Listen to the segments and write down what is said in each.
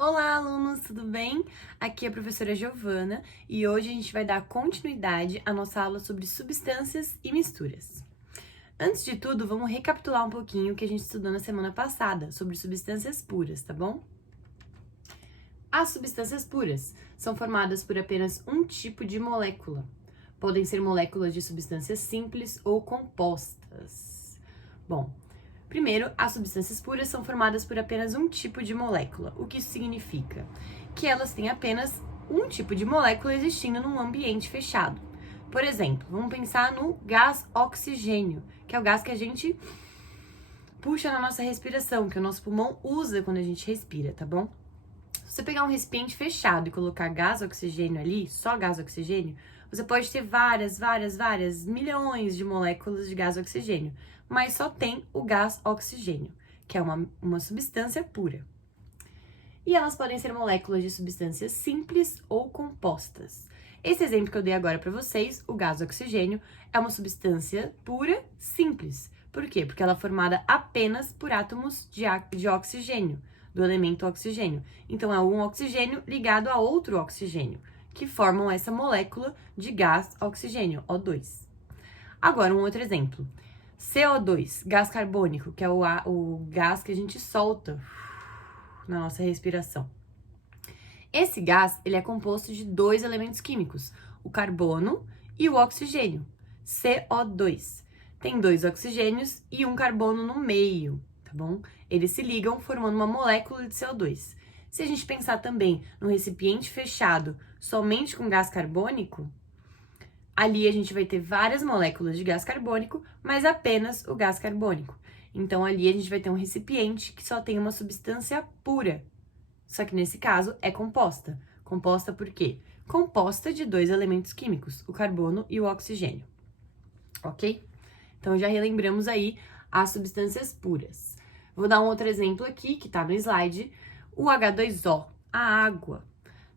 Olá, alunos, tudo bem? Aqui é a professora Giovana e hoje a gente vai dar continuidade à nossa aula sobre substâncias e misturas. Antes de tudo, vamos recapitular um pouquinho o que a gente estudou na semana passada sobre substâncias puras, tá bom? As substâncias puras são formadas por apenas um tipo de molécula. Podem ser moléculas de substâncias simples ou compostas. Bom, primeiro, as substâncias puras são formadas por apenas um tipo de molécula. O que isso significa? Que elas têm apenas um tipo de molécula existindo num ambiente fechado. Por exemplo, vamos pensar no gás oxigênio, que é o gás que a gente puxa na nossa respiração, que o nosso pulmão usa quando a gente respira, tá bom? Se você pegar um recipiente fechado e colocar gás oxigênio ali, só gás oxigênio, você pode ter várias, milhões de moléculas de gás oxigênio, mas só tem o gás oxigênio, que é uma substância pura. E elas podem ser moléculas de substâncias simples ou compostas. Esse exemplo que eu dei agora para vocês, o gás oxigênio, é uma substância pura simples. Por quê? Porque ela é formada apenas por átomos de oxigênio, do elemento oxigênio. Então, é um oxigênio ligado a outro oxigênio, que formam essa molécula de gás oxigênio, O2. Agora, um outro exemplo. CO2, gás carbônico, que é o gás que a gente solta na nossa respiração. Esse gás, ele é composto de dois elementos químicos, o carbono e o oxigênio, CO2. Tem dois oxigênios e um carbono no meio, tá bom? Eles se ligam formando uma molécula de CO2. Se a gente pensar também no recipiente fechado somente com gás carbônico, ali a gente vai ter várias moléculas de gás carbônico, mas apenas o gás carbônico. Então ali a gente vai ter um recipiente que só tem uma substância pura. Só que nesse caso é composta. Composta por quê? Composta de dois elementos químicos, o carbono e o oxigênio. Ok? Então já relembramos aí as substâncias puras. Vou dar um outro exemplo aqui, que tá no slide, o H2O, a água.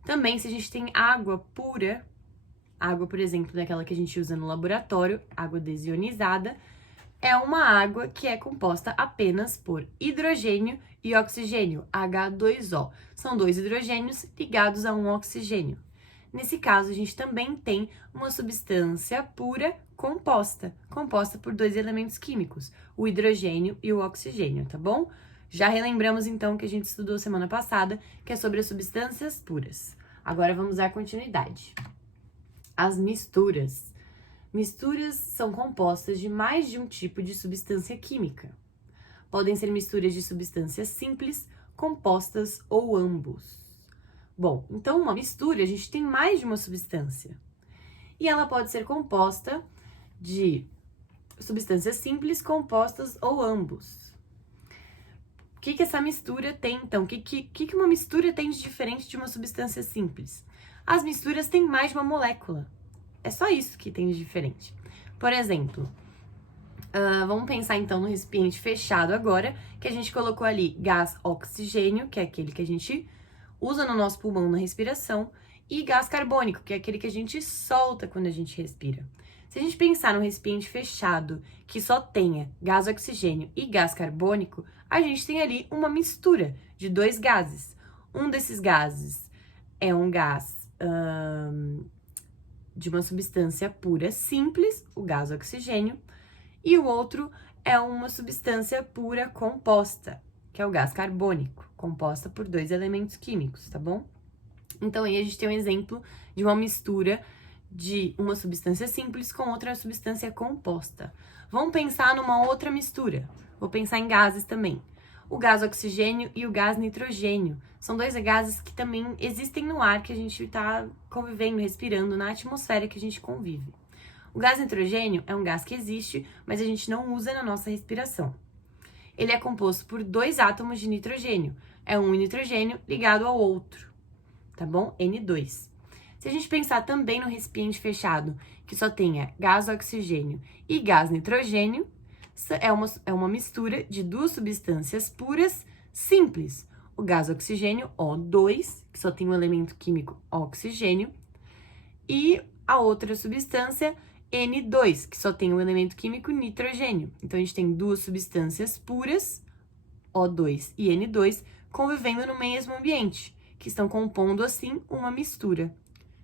Também, se a gente tem água pura, água, por exemplo, daquela que a gente usa no laboratório, água desionizada, é uma água que é composta apenas por hidrogênio e oxigênio, H2O. São dois hidrogênios ligados a um oxigênio. Nesse caso, a gente também tem uma substância pura composta por dois elementos químicos, o hidrogênio e o oxigênio, tá bom? Já relembramos então que a gente estudou semana passada, que é sobre as substâncias puras. Agora vamos dar continuidade. As misturas. Misturas são compostas de mais de um tipo de substância química. Podem ser misturas de substâncias simples, compostas ou ambos. Bom, então uma mistura, a gente tem mais de uma substância. E ela pode ser composta de substâncias simples, compostas ou ambos. O que essa mistura tem, então? O que uma mistura tem de diferente de uma substância simples? As misturas têm mais de uma molécula. É só isso que tem de diferente. Por exemplo, vamos pensar então no recipiente fechado agora, que a gente colocou ali gás oxigênio, que é aquele que a gente usa no nosso pulmão na respiração, e gás carbônico, que é aquele que a gente solta quando a gente respira. Se a gente pensar num recipiente fechado que só tenha gás oxigênio e gás carbônico, a gente tem ali uma mistura de dois gases. Um desses gases é um gás de uma substância pura simples, o gás oxigênio, e o outro é uma substância pura composta, que é o gás carbônico, composta por dois elementos químicos, tá bom? Então aí a gente tem um exemplo de uma mistura de uma substância simples com outra substância composta. Vamos pensar numa outra mistura. Vou pensar em gases também. O gás oxigênio e o gás nitrogênio. São dois gases que também existem no ar que a gente está convivendo, respirando, na atmosfera que a gente convive. O gás nitrogênio é um gás que existe, mas a gente não usa na nossa respiração. Ele é composto por dois átomos de nitrogênio. É um nitrogênio ligado ao outro, tá bom? N2. Se a gente pensar também no recipiente fechado, que só tenha gás oxigênio e gás nitrogênio, é uma mistura de duas substâncias puras simples. O gás oxigênio, O2, que só tem um elemento químico oxigênio, e a outra substância, N2, que só tem um elemento químico nitrogênio. Então, a gente tem duas substâncias puras, O2 e N2, convivendo no mesmo ambiente, que estão compondo, assim, uma mistura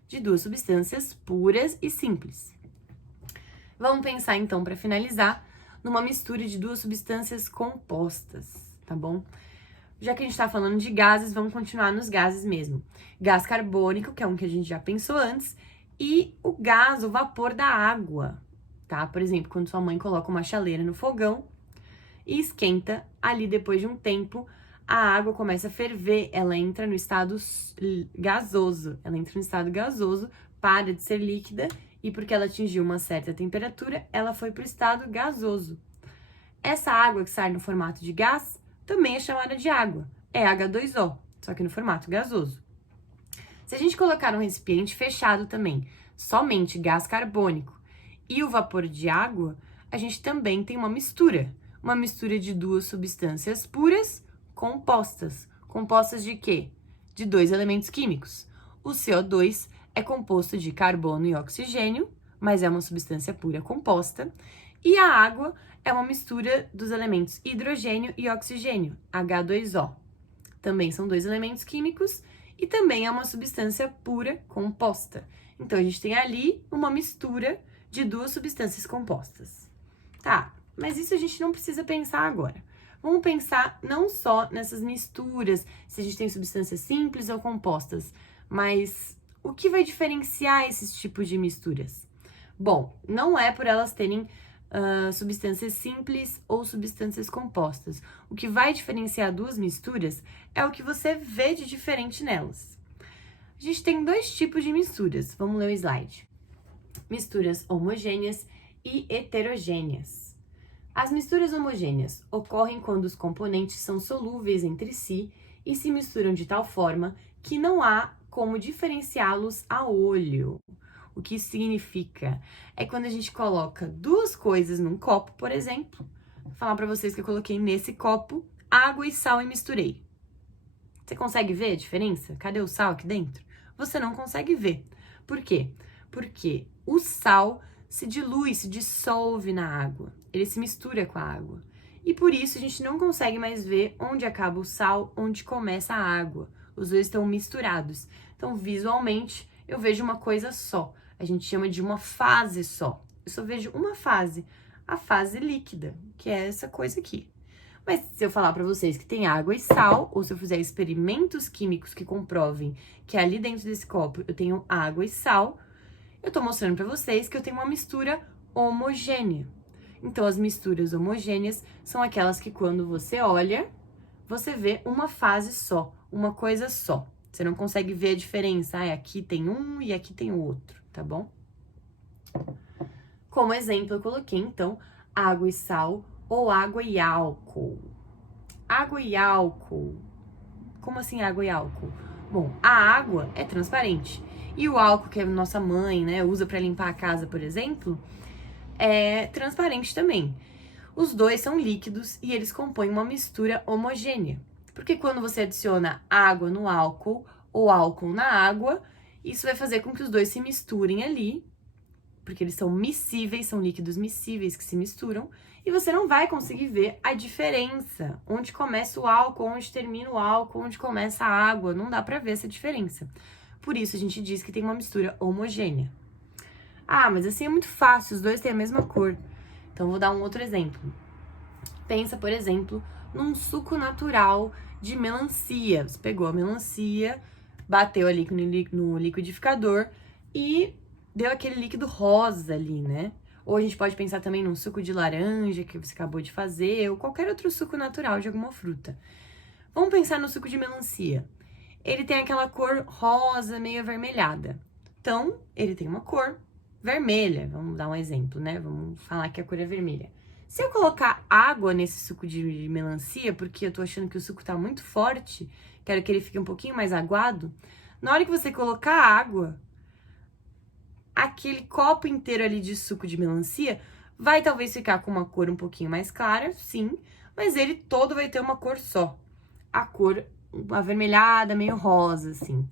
de duas substâncias puras e simples. Vamos pensar, então, para finalizar, numa mistura de duas substâncias compostas, tá bom? Já que a gente está falando de gases, vamos continuar nos gases mesmo. Gás carbônico, que é um que a gente já pensou antes, e o gás, o vapor da água, tá? Por exemplo, quando sua mãe coloca uma chaleira no fogão e esquenta, ali depois de um tempo, a água começa a ferver, ela entra no estado gasoso. Ela entra no estado gasoso, para de ser líquida, e porque ela atingiu uma certa temperatura, ela foi para o estado gasoso. Essa água que sai no formato de gás também é chamada de água. É H2O, só que no formato gasoso. Se a gente colocar um recipiente fechado também, somente gás carbônico e o vapor de água, a gente também tem uma mistura de duas substâncias puras compostas. Compostas de quê? De dois elementos químicos. O CO2 é composto de carbono e oxigênio, mas é uma substância pura composta, e a água é uma mistura dos elementos hidrogênio e oxigênio, H2O. Também são dois elementos químicos e também é uma substância pura composta. Então, a gente tem ali uma mistura de duas substâncias compostas. Tá, mas isso a gente não precisa pensar agora. Vamos pensar não só nessas misturas, se a gente tem substâncias simples ou compostas, mas o que vai diferenciar esses tipos de misturas? Bom, não é por elas terem substâncias simples ou substâncias compostas. O que vai diferenciar duas misturas é o que você vê de diferente nelas. A gente tem dois tipos de misturas. Vamos ler o slide. Misturas homogêneas e heterogêneas. As misturas homogêneas ocorrem quando os componentes são solúveis entre si e se misturam de tal forma que não há como diferenciá-los a olho. O que isso significa? É quando a gente coloca duas coisas num copo, por exemplo. Vou falar para vocês que eu coloquei nesse copo água e sal e misturei. Você consegue ver a diferença? Cadê o sal aqui dentro? Você não consegue ver. Por quê? Porque o sal se dilui, se dissolve na água. Ele se mistura com a água. E por isso a gente não consegue mais ver onde acaba o sal, onde começa a água. Os dois estão misturados. Então, visualmente, eu vejo uma coisa só. A gente chama de uma fase só. Eu só vejo uma fase, a fase líquida, que é essa coisa aqui. Mas se eu falar para vocês que tem água e sal, ou se eu fizer experimentos químicos que comprovem que ali dentro desse copo eu tenho água e sal, eu tô mostrando para vocês que eu tenho uma mistura homogênea. Então, as misturas homogêneas são aquelas que quando você olha, você vê uma fase só, uma coisa só. Você não consegue ver a diferença. Ah, aqui tem um e aqui tem o outro, tá bom? Como exemplo, eu coloquei, então, água e sal ou água e álcool. Água e álcool. Como assim água e álcool? Bom, a água é transparente. E o álcool que a nossa mãe, né, usa para limpar a casa, por exemplo, é transparente também. Os dois são líquidos e eles compõem uma mistura homogênea. Porque quando você adiciona água no álcool ou álcool na água, isso vai fazer com que os dois se misturem ali, porque eles são miscíveis, são líquidos miscíveis que se misturam, e você não vai conseguir ver a diferença, onde começa o álcool, onde termina o álcool, onde começa a água, não dá pra ver essa diferença. Por isso a gente diz que tem uma mistura homogênea. Ah, mas assim é muito fácil, os dois têm a mesma cor. Então vou dar um outro exemplo. Pensa, por exemplo, num suco natural de melancia. Você pegou a melancia, bateu ali no liquidificador e deu aquele líquido rosa ali, né? Ou a gente pode pensar também num suco de laranja que você acabou de fazer, ou qualquer outro suco natural de alguma fruta. Vamos pensar no suco de melancia. Ele tem aquela cor rosa, meio avermelhada. Então, ele tem uma cor vermelha. Vamos dar um exemplo, né? Vamos falar que a cor é vermelha. Se eu colocar água nesse suco de melancia, porque eu tô achando que o suco tá muito forte, quero que ele fique um pouquinho mais aguado, na hora que você colocar água, aquele copo inteiro ali de suco de melancia vai talvez ficar com uma cor um pouquinho mais clara, sim, mas ele todo vai ter uma cor só. A cor avermelhada, meio rosa, assim.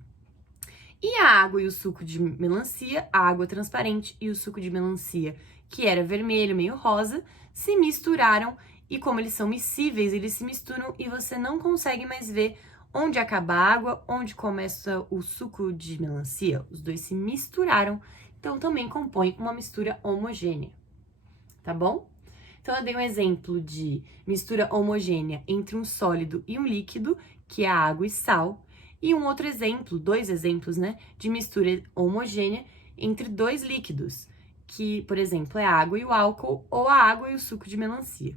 E a água e o suco de melancia, a água transparente e o suco de melancia, que era vermelho, meio rosa, se misturaram e como eles são miscíveis, eles se misturam e você não consegue mais ver onde acaba a água, onde começa o suco de melancia. Os dois se misturaram, então também compõem uma mistura homogênea, tá bom? Então eu dei um exemplo de mistura homogênea entre um sólido e um líquido, que é a água e sal, e um outro exemplo, dois exemplos, né, de mistura homogênea entre dois líquidos, que, por exemplo, é a água e o álcool ou a água e o suco de melancia.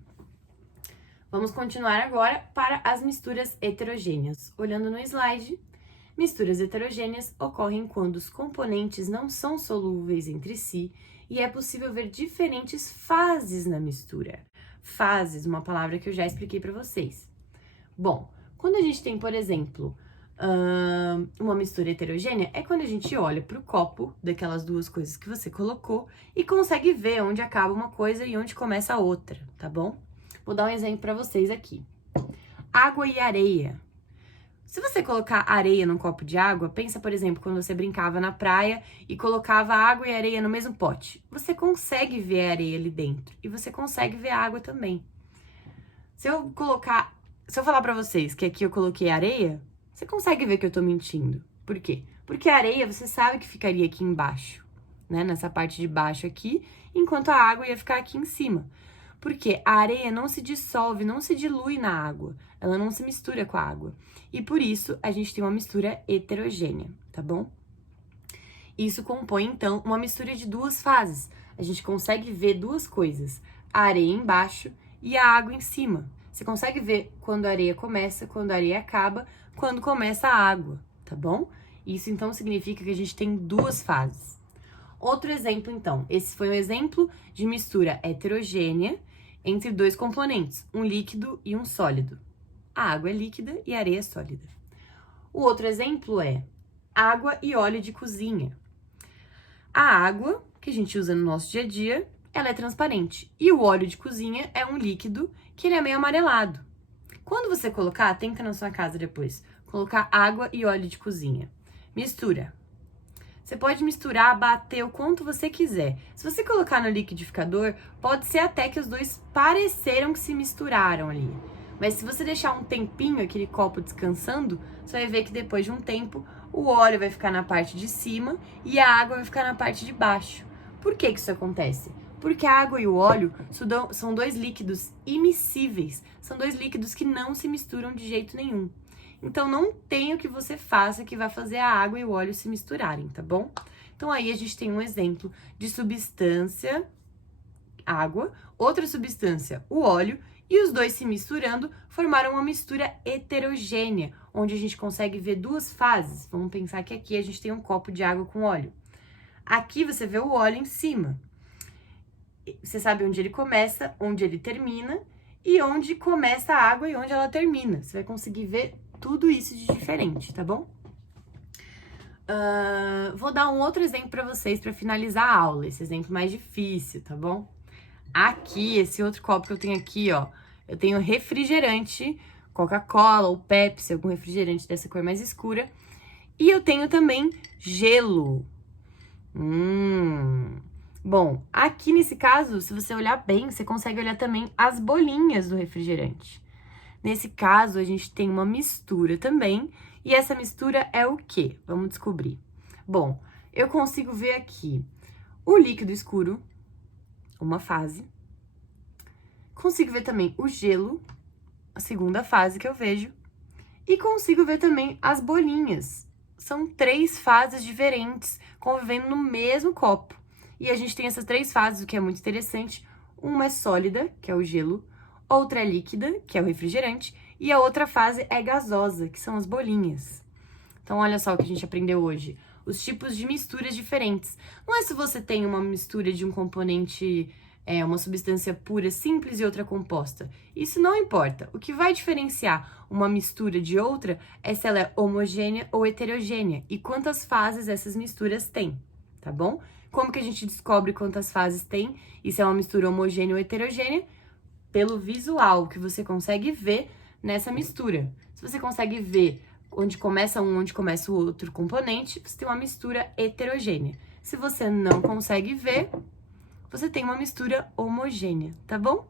Vamos continuar agora para as misturas heterogêneas. Olhando no slide, misturas heterogêneas ocorrem quando os componentes não são solúveis entre si e é possível ver diferentes fases na mistura. Fases, uma palavra que eu já expliquei para vocês. Bom, quando a gente tem, por exemplo, uma mistura heterogênea, é quando a gente olha para o copo daquelas duas coisas que você colocou e consegue ver onde acaba uma coisa e onde começa a outra, tá bom? Vou dar um exemplo para vocês aqui. Água e areia. Se você colocar areia num copo de água, pensa, por exemplo, quando você brincava na praia e colocava água e areia no mesmo pote. Você consegue ver a areia ali dentro e você consegue ver a água também. Se eu falar para vocês que aqui eu coloquei areia, você consegue ver que eu tô mentindo. Por quê? Porque a areia você sabe que ficaria aqui embaixo, né? Nessa parte de baixo aqui, enquanto a água ia ficar aqui em cima. Porque a areia não se dissolve, não se dilui na água, ela não se mistura com a água. E por isso a gente tem uma mistura heterogênea, tá bom? Isso compõe, então, uma mistura de duas fases. A gente consegue ver duas coisas, a areia embaixo e a água em cima. Você consegue ver quando a areia começa, quando a areia acaba, quando começa a água, tá bom? Isso, então, significa que a gente tem duas fases. Outro exemplo, então. Esse foi um exemplo de mistura heterogênea entre dois componentes, um líquido e um sólido. A água é líquida e a areia é sólida. O outro exemplo é água e óleo de cozinha. A água, que a gente usa no nosso dia a dia, ela é transparente. E o óleo de cozinha é um líquido que ele é meio amarelado. Quando você colocar, tenta na sua casa depois, colocar água e óleo de cozinha. Mistura. Você pode misturar, bater o quanto você quiser. Se você colocar no liquidificador, pode ser até que os dois pareceram que se misturaram ali. Mas se você deixar um tempinho aquele copo descansando, você vai ver que depois de um tempo o óleo vai ficar na parte de cima e a água vai ficar na parte de baixo. Por que isso acontece? Porque a água e o óleo são dois líquidos immiscíveis, são dois líquidos que não se misturam de jeito nenhum. Então, não tem o que você faça que vai fazer a água e o óleo se misturarem, tá bom? Então, aí a gente tem um exemplo de substância, água, outra substância, o óleo, e os dois se misturando formaram uma mistura heterogênea, onde a gente consegue ver duas fases. Vamos pensar que aqui a gente tem um copo de água com óleo. Aqui você vê o óleo em cima. Você sabe onde ele começa, onde ele termina, e onde começa a água e onde ela termina. Você vai conseguir ver tudo isso de diferente, tá bom? Vou dar um outro exemplo para vocês para finalizar a aula, esse exemplo mais difícil, tá bom? Aqui, esse outro copo que eu tenho aqui, ó, eu tenho refrigerante, Coca-Cola ou Pepsi, algum refrigerante dessa cor mais escura, e eu tenho também gelo. Bom, aqui nesse caso, se você olhar bem, você consegue olhar também as bolinhas do refrigerante. Nesse caso, a gente tem uma mistura também, e essa mistura é o quê? Vamos descobrir. Bom, eu consigo ver aqui o líquido escuro, uma fase. Consigo ver também o gelo, a segunda fase que eu vejo. E consigo ver também as bolinhas. São três fases diferentes convivendo no mesmo copo. E a gente tem essas três fases, o que é muito interessante. Uma é sólida, que é o gelo. Outra é líquida, que é o refrigerante, e a outra fase é gasosa, que são as bolinhas. Então, olha só o que a gente aprendeu hoje. Os tipos de misturas diferentes. Não é se você tem uma mistura de um componente, uma substância pura, simples e outra composta. Isso não importa. O que vai diferenciar uma mistura de outra é se ela é homogênea ou heterogênea e quantas fases essas misturas têm, tá bom? Como que a gente descobre quantas fases tem e se é uma mistura homogênea ou heterogênea? Pelo visual, que você consegue ver nessa mistura. Se você consegue ver onde começa um, onde começa o outro componente, você tem uma mistura heterogênea. Se você não consegue ver, você tem uma mistura homogênea, tá bom?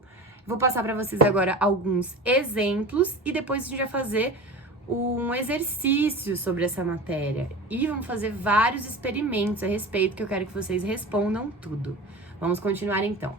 Vou passar para vocês agora alguns exemplos e depois a gente vai fazer um exercício sobre essa matéria. E vamos fazer vários experimentos a respeito que eu quero que vocês respondam tudo. Vamos continuar então.